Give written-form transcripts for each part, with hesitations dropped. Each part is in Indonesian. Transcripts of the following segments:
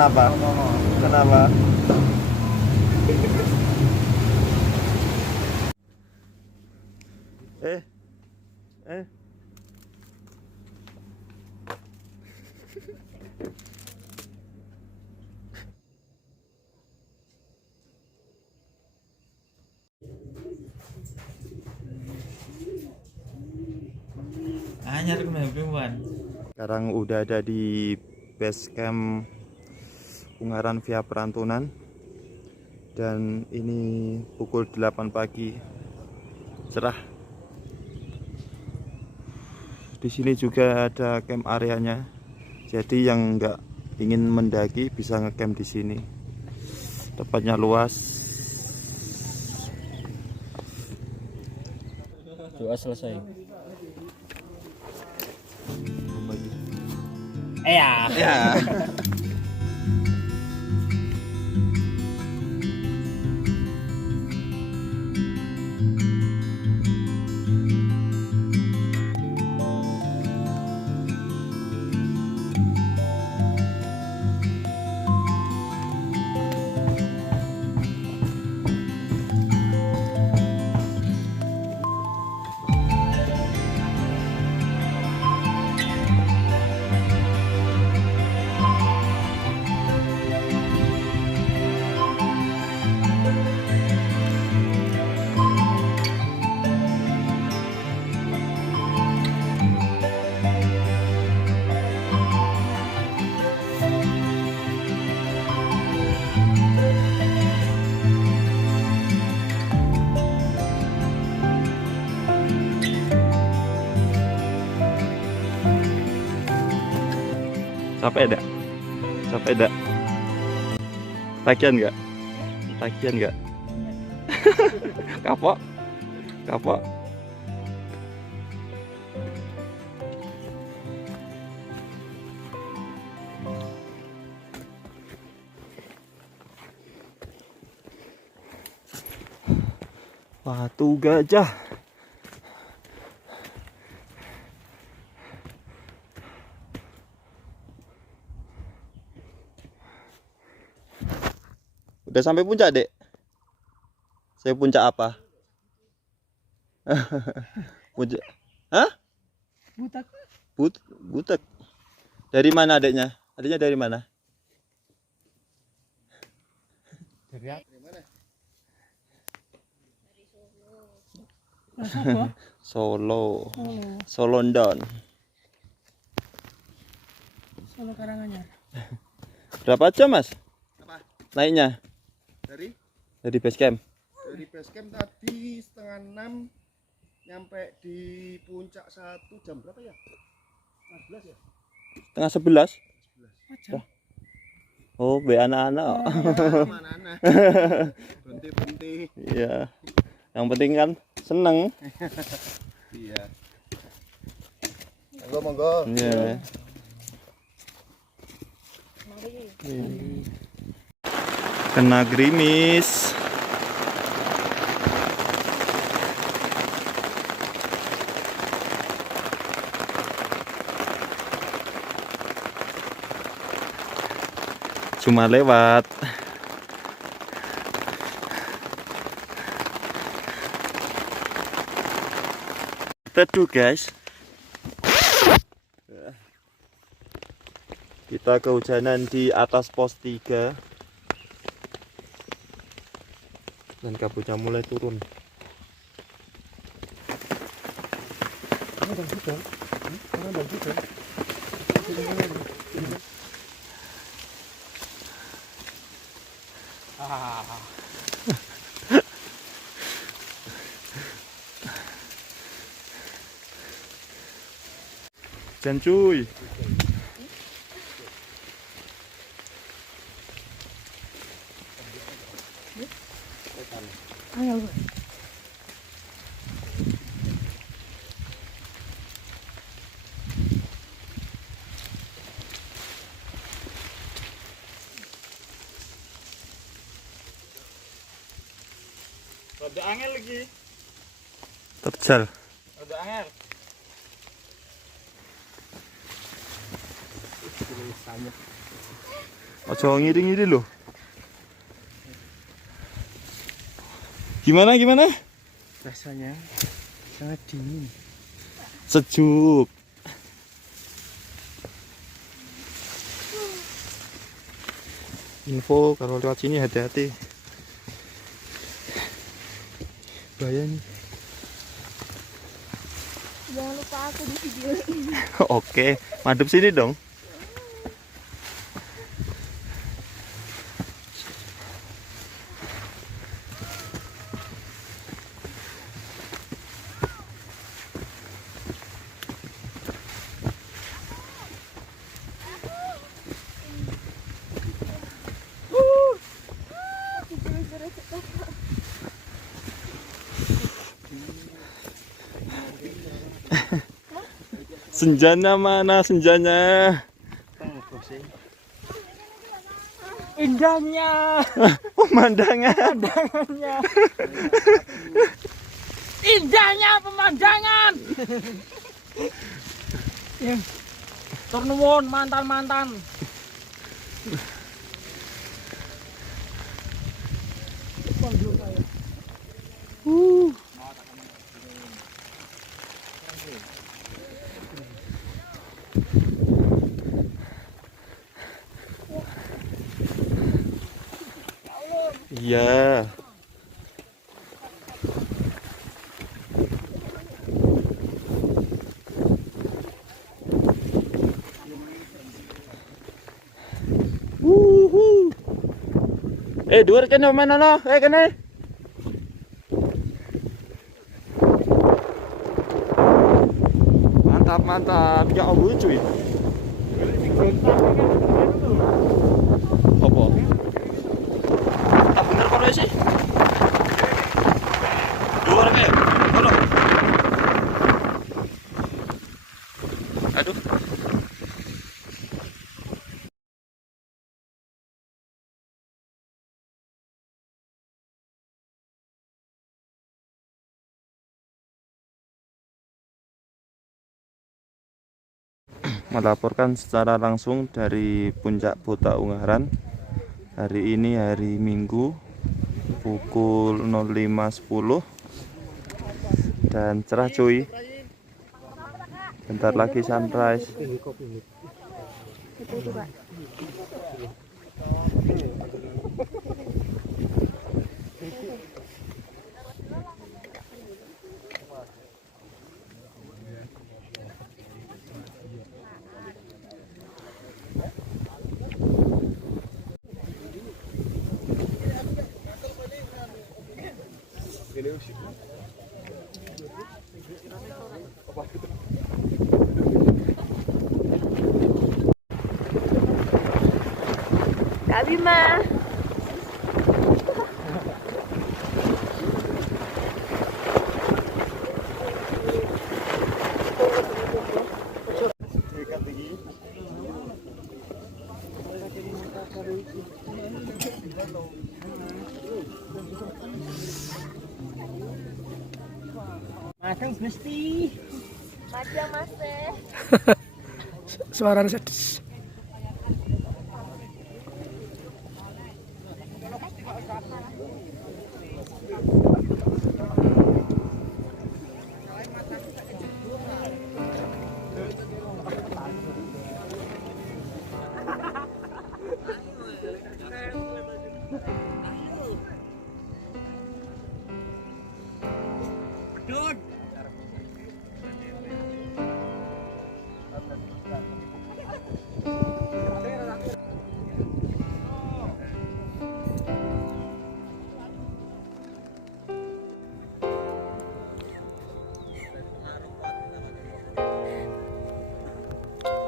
Kenapa? Kenapa? Eh. Anyar kemebuan. Sekarang udah ada di base camp Ungaran via Perantunan. Dan ini pukul 8 pagi. Cerah. Di sini juga ada camp areanya. Jadi yang nggak ingin mendaki bisa ngecamp di sini. Tempatnya luas. Doa selesai. Ya. Capek enggak? Capek enggak? Tagihan enggak? Tagihan enggak? Kapok? Kapok? Watu gajah. Udah sampai puncak, Dek? Saya puncak apa? Puncak. Hah? Butak. Butek. Dari mana adeknya? Adeknya dari mana? Dari mana? Solo. Solo. Solondon. Solo Karanganyar. Berapa jam, Mas? Apa? Naiknya? Dari base camp. dari base camp tadi 5:30 nyampe di puncak 1 jam berapa ya? 11 ya? Setengah 11. Macam. Oh, be anak-anak. Mana anak? Berhenti. Iya. Yang penting kan seneng. Iya. Monggo. Iya. Kena gerimis. Cuma lewat. Teduh, guys. Kita kehujanan di atas pos 3. Dan kabutnya mulai turun. Jan cuy. Ayo. Rada angel lagi. Terjal. Rada angel. Ojo ngiri-ngiri loh. Gimana? Rasanya sangat dingin. Sejuk. Info kalau lewat sini hati-hati. Bahaya nih. Jangan lupa aku di video ini. Oke, madep sini dong. Senjanya mana senjanya? Indahnya. Pemandangan. Indahnya pemandangan. Yang turnuwun mantan. Iya. Dhuwur kene menono, kene. Mantap. Ya Allah cuy. Apa? Tak bener kono sih. Dhuwur ke. Kono. Aduh. Melaporkan secara langsung dari Puncak Botak Ungaran. Hari ini hari Minggu pukul 05.10 dan cerah cuy. Bentar lagi sunrise. Kak Bima. Matang mesti. Macam Mas. Suara sedis.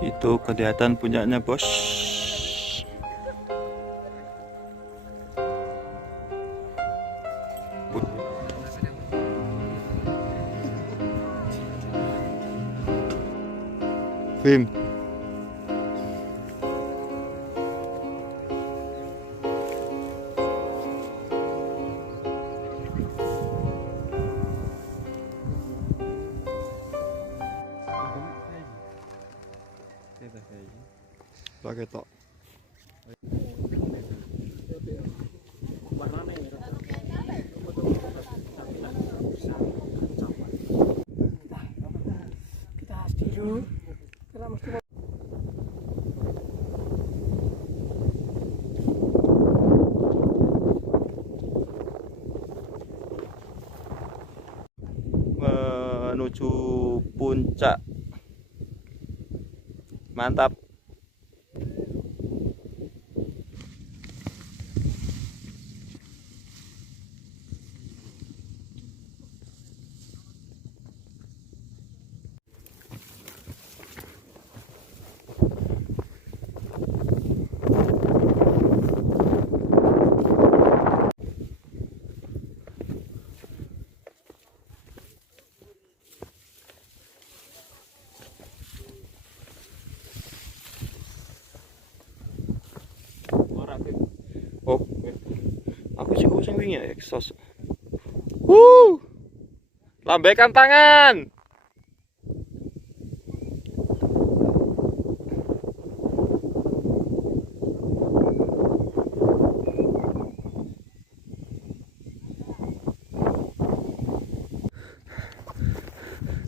Itu kelihatan punyanya bos. Bim. Pakai tok. Kita harus tidur. Kita mesti menuju puncak. Mantap. Oh, aku sih kok sing wingi ya exhaust. Lambaikan tangan.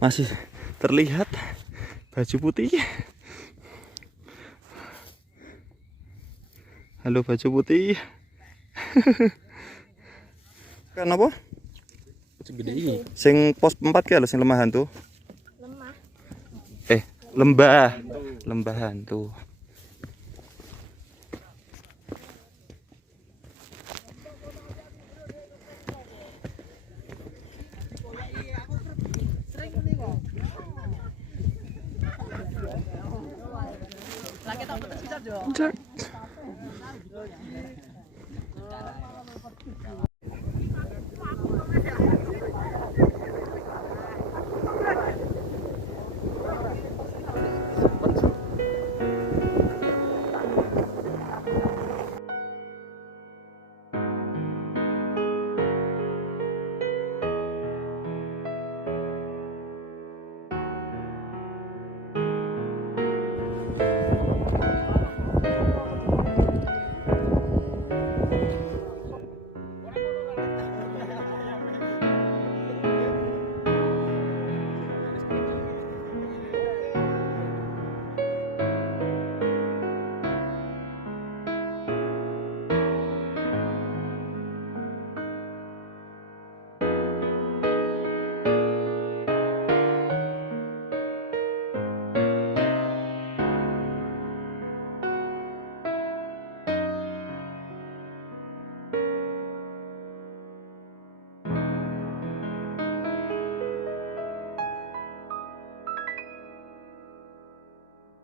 Masih terlihat baju putih. Halo baju putih. Kan apa? Segede ini. Sing pos 4 ki lho sing lemahan tuh. Lemah. Lembah. Lembahan tuh.